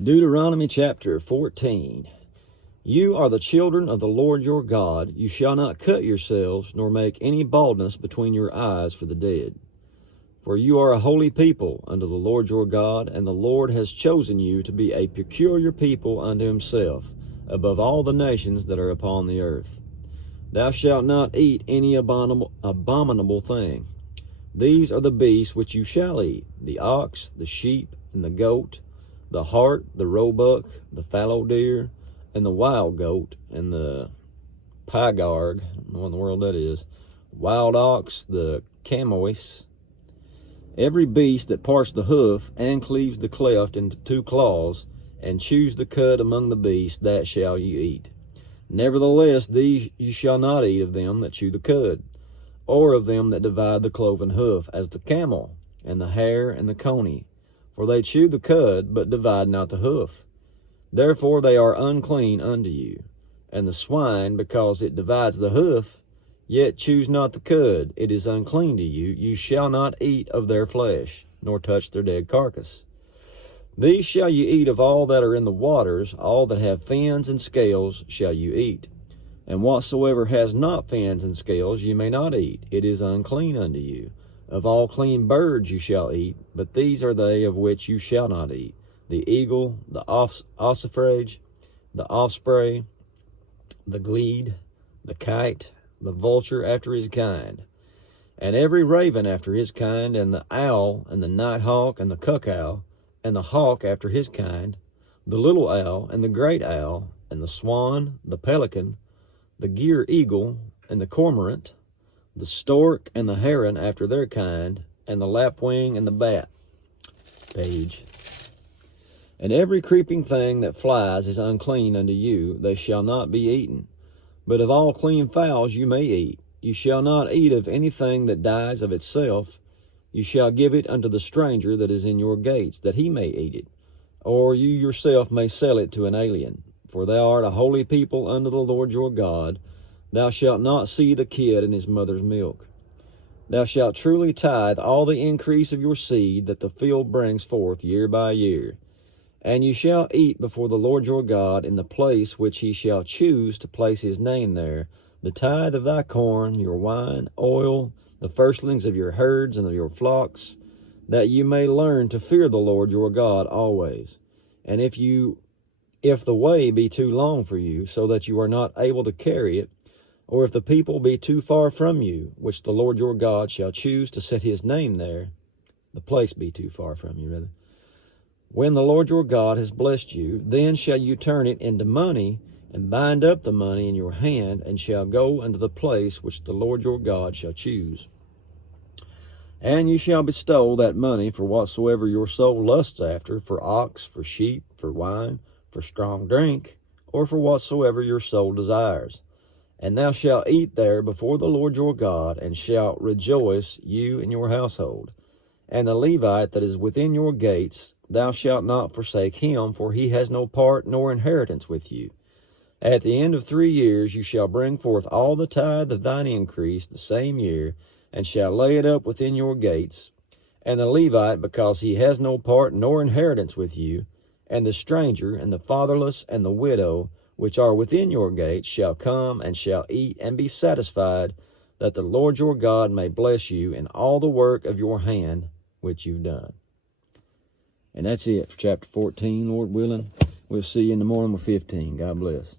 Deuteronomy chapter 14. You are the children of the Lord your God. You shall not cut yourselves, nor make any baldness between your eyes for the dead. For you are a holy people unto the Lord your God, and the Lord has chosen you to be a peculiar people unto himself, above all the nations that are upon the earth. Thou shalt not eat any abominable thing. These are the beasts which you shall eat, the ox, the sheep, and the goat, the hart, the roebuck, the fallow deer, and the wild goat, and the pygarg, I don't know what in the world that is, wild ox, the camois, every beast that parts the hoof, and cleaves the cleft into two claws, and chews the cud among the beasts, that shall you eat. Nevertheless, these you shall not eat of them that chew the cud, or of them that divide the cloven hoof, as the camel, and the hare, and the coney. For they chew the cud, but divide not the hoof. Therefore they are unclean unto you. And the swine, because it divides the hoof, yet chews not the cud, it is unclean to you. You shall not eat of their flesh, nor touch their dead carcass. These shall you eat of all that are in the waters, all that have fins and scales shall you eat. And whatsoever has not fins and scales you may not eat, it is unclean unto you. Of all clean birds you shall eat, but these are they of which you shall not eat: the eagle, the ossifrage, the osprey, the glede, the kite, the vulture after his kind, and every raven after his kind, and the owl, and the nighthawk, and the cuckow, and the hawk after his kind, the little owl, and the great owl, and the swan, the pelican, the gier eagle, and the cormorant, the stork and the heron after their kind, and the lapwing and the bat. Page. And every creeping thing that flies is unclean unto you, they shall not be eaten. But of all clean fowls you may eat. You shall not eat of anything that dies of itself. You shall give it unto the stranger that is in your gates, that he may eat it. Or you yourself may sell it to an alien. For thou art a holy people unto the Lord your God. Thou shalt not see the kid in his mother's milk. Thou shalt truly tithe all the increase of your seed that the field brings forth year by year. And you shall eat before the Lord your God in the place which he shall choose to place his name there, the tithe of thy corn, your wine, oil, the firstlings of your herds and of your flocks, that you may learn to fear the Lord your God always. And if the way be too long for you, so that you are not able to carry it, or if the people be too far from you, which the Lord your God shall choose to set his name there, the place be too far from you, rather. When the Lord your God has blessed you, then shall you turn it into money, and bind up the money in your hand, and shall go unto the place which the Lord your God shall choose. And you shall bestow that money for whatsoever your soul lusts after, for ox, for sheep, for wine, for strong drink, or for whatsoever your soul desires. And thou shalt eat there before the Lord your God, and shalt rejoice, you and your household. And the Levite that is within your gates, thou shalt not forsake him, for he has no part nor inheritance with you. At the end of 3 years you shall bring forth all the tithe of thine increase the same year, and shall lay it up within your gates. And the Levite, because he has no part nor inheritance with you, and the stranger, and the fatherless, and the widow, which are within your gates, shall come and shall eat and be satisfied, that the Lord your God may bless you in all the work of your hand which you've done. And that's it for chapter 14, Lord willing. We'll see you in the morning with 15. God bless.